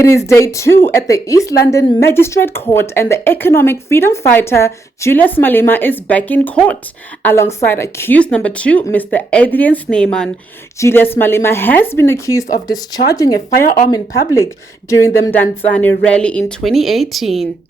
It is day 2 at the East London Magistrate Court, and the economic freedom fighter Julius Malema is back in court alongside accused number 2, Mr. Adrian Snyman. Julius Malema has been accused of discharging a firearm in public during the Mdantsane rally in 2018.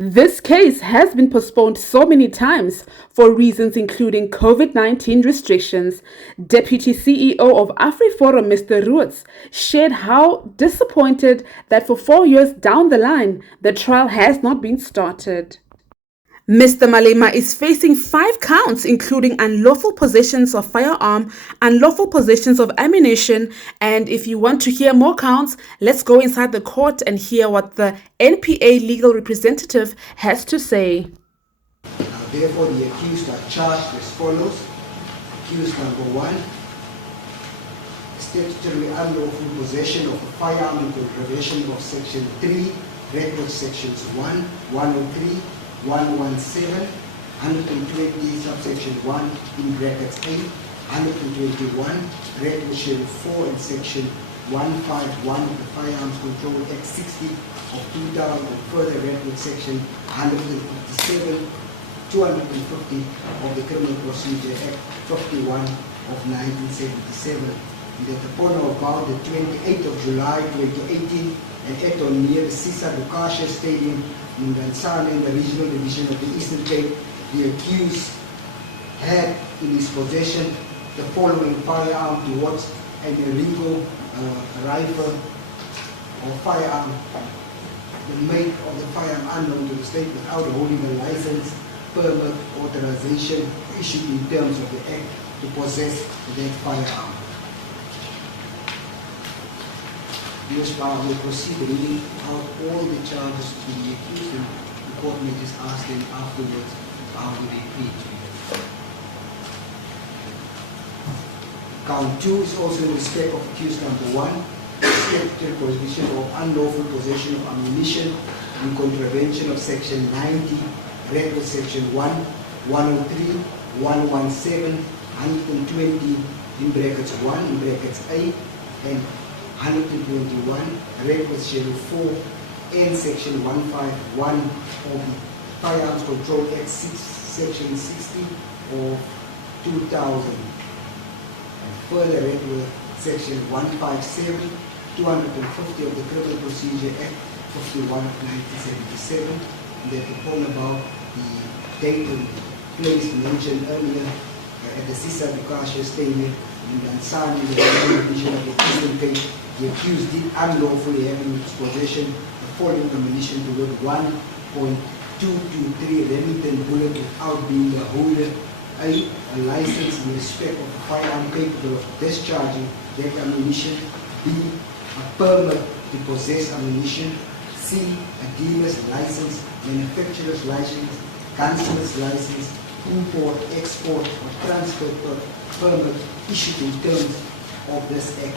This case has been postponed so many times for reasons including COVID-19 restrictions. Deputy CEO of Afriforum, Mr. Ruiz, shared how disappointed that for 4 years down the line, the trial has not been started. Mr. Malema is facing 5 counts, including unlawful possessions of firearm, unlawful possessions of ammunition, and if you want to hear more counts, let's go inside the court and hear what the NPA legal representative has to say. Therefore, the accused are charged as follows. Accused number 1, statutory unlawful possession of a firearm in contravention of Section 3, Record Sections 1, 103, 117, 120, subsection 1 in brackets 8, 121, Record Schedule 4 and Section 151 of the Firearms Control Act 60 of 2000 and further Record Section 157, 250 of the Criminal Procedure Act 51 of 1977. That upon or about the 28th of July 2018 and at or near the Sisa Dukasha Stadium in Mdantsane in the Regional Division of the Eastern Cape, the accused had in his possession the following firearm towards an illegal rifle or firearm, the make of the firearm unknown to the state without holding a license, permit, authorization issued in terms of the Act to possess that firearm. This bar will proceed reading out all the charges to the accused, and the court may just ask them afterwards how do they plead to it. Count 2 is also in respect of accused number 1, statutory prohibition of unlawful possession of ammunition in contravention of Section 90, Record Section 1, 103, 117, 120 in brackets 1 in brackets 8 and 121, Record Schedule 4 and Section 151 of the Firearms Control Act 6, Section 60 of 2000. And further Record Section 157, 250 of the Criminal Procedure Act 51 of 1977, that upon about the date and place mentioned earlier at the Sisa Dukasha Stadium in Mdantsane in the Regional Division of the Eastern Cape, the accused did unlawfully have in his possession the following ammunition to worth 1.223 Remington bullet without being the holder, A license in respect of a firearm capable of discharging that ammunition, B, a permit to possess ammunition, C, a dealer's license, manufacturer's license, gunsmith's license, import, export, or transfer permit issued in terms of this Act,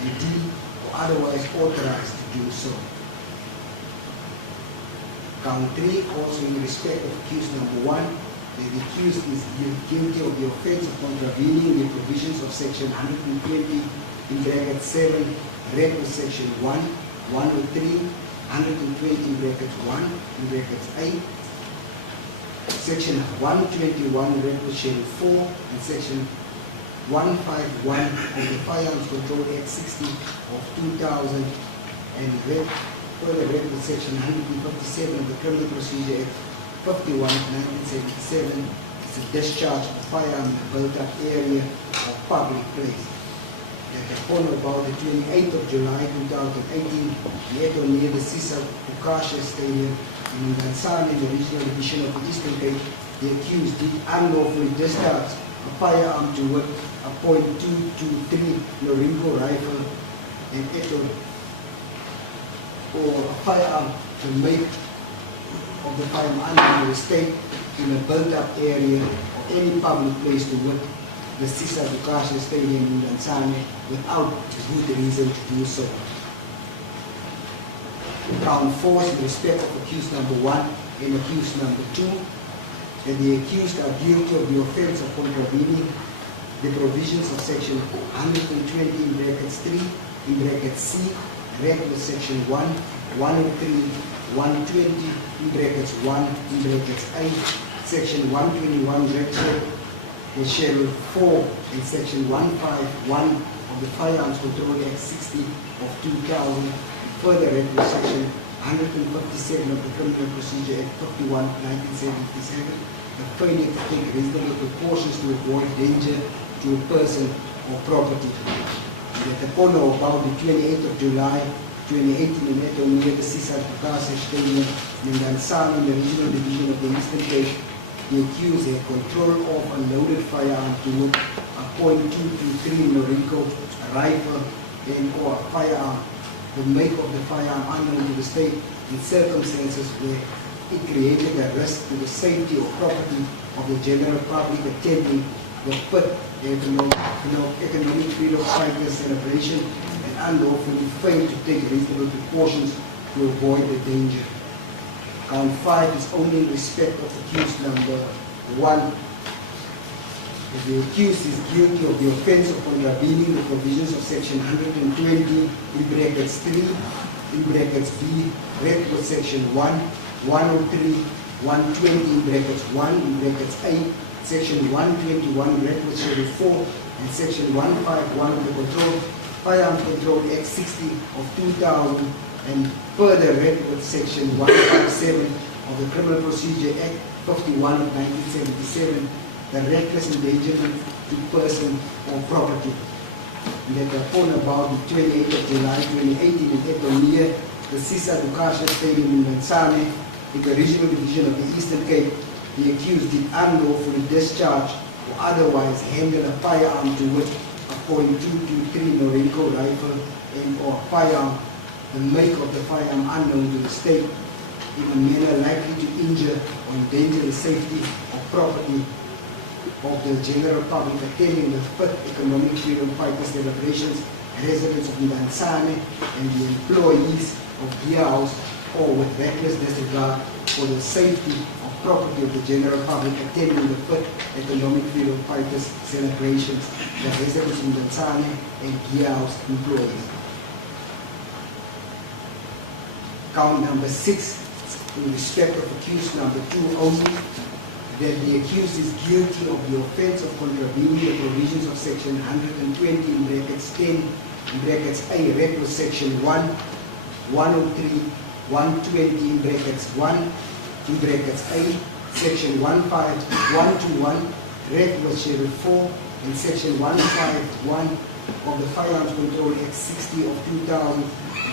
and D, or otherwise authorized to do so. Count 3, also in respect of accused number 1, the accused is guilty of the offense of contravening the provisions of Section 120 in bracket 7, Record Section 1, 103, 120 in bracket 1 in brackets 8, Section 121 Record Schedule 4 and Section 151 of the Firearms Control Act 60 of 2000 and further Record Section 157 of the Criminal Procedure Act 51 of 1977 is a discharge of firearm in a built-up area or public place. That upon about the 28th of July 2018, at or near the Sisa Dukasha Stadium in Mdantsane in the Regional Division of the Eastern Cape, the accused did unlawfully discharge a firearm to work a .223 Norinco rifle and etor, or a firearm to make of the firearm unknown to the state in a built-up area or any public place to work the Sisa Dukasha Stadium in Mdantsane without good reason to do so. Count 4 in respect of accused number 1 and accused number 2, that the accused are guilty of the offense of contravening the provisions of Section 120 in brackets 3 in brackets C read with section 1, 103, 120 in brackets 1 in brackets 8, section 121 read with schedule 4 and section 151 of the Firearms Control Act 60 of 2000, further read with section 157 of the Criminal Procedure Act 51 1977, the failure to take reasonable precautions to avoid danger to a person or property. And at the corner of about the 28th of July 2018 in Etonia, the Seaside Bukase Stadium in Ngansana, in the Regional Division of the Eastern Cape, the accused had control of a loaded firearm to a .223 Noriko rifle and or a firearm, the make of the firearm unknown to the state, in circumstances where it created a risk to the safety or property of the general public attending the FIT, Economic Freedom Fighters celebration, and unlawfully failed to take reasonable precautions to avoid the danger. Count 5 is only in respect of accused number 1. If the accused is guilty of the offense of contravening the provisions of section 120 in brackets 3, in brackets B, read with section 1, 103, 120 in brackets 1, in brackets 8, section 121 read with schedule 4, and section 151 of the Firearms Control Act 60 of 2000, and further read with section 157 of the Criminal Procedure Act 51 of 1977, the reckless endangerment to person or property. And that upon about the 28th of July 2018 in Etonia, the Sisa Dukasha Stadium in Mansane, in the Regional Division of the Eastern Cape, the accused did unlawfully discharge or otherwise handle a firearm to wit a .223 Noriko rifle and or firearm, the make of the firearm unknown to the state, in a manner likely to injure or endanger the safety or property of the general public attending the 5th Economic Freedom Fighters celebrations, residents of Ngansane, and the employees of Gear House, or with reckless disregard for the safety of property of the general public attending the 5th Economic Freedom Fighters celebrations, the residents of Ngansane and Gear House employees. Count number 6, in respect of accused number 2 only, that the accused is guilty of the offense of contravening the provisions of section 120 in brackets 10 in brackets A read with section 1, 103, 120 in brackets 1 in brackets A, section 15121 read with schedule 4, and section 151 of the Firearms Control Act 60 of 2000,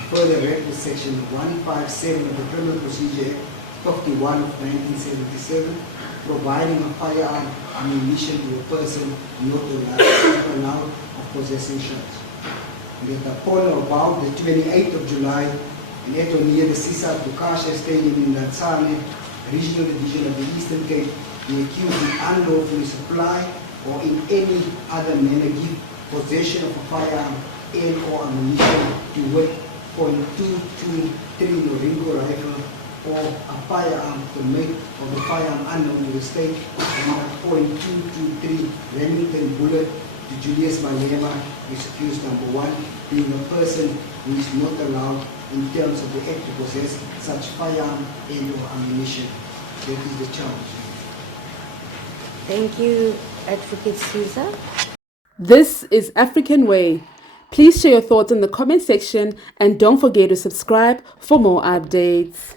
further read with section 157 of the Criminal Procedure Act 51 of 1977, providing a firearm ammunition to a person not allowed of possessing shots. And at upon about the 28th of July, in Etonia, the Sisa Dukasha Stadium in Ngansane, Regional Division of the Eastern Cape, the accused did unlawfully supply or in any other manner give possession of a firearm and or ammunition to wit .223 Noriko rifle or a firearm, the make of the firearm unknown to the state, and a .223 Remington bullet to Julius Malema, is accused number 1, being a person who is not allowed in terms of the act to possess such firearm and or ammunition. That is the charge. Thank you, Advocate Caesar. This is African Way. Please share your thoughts in the comment section and don't forget to subscribe for more updates.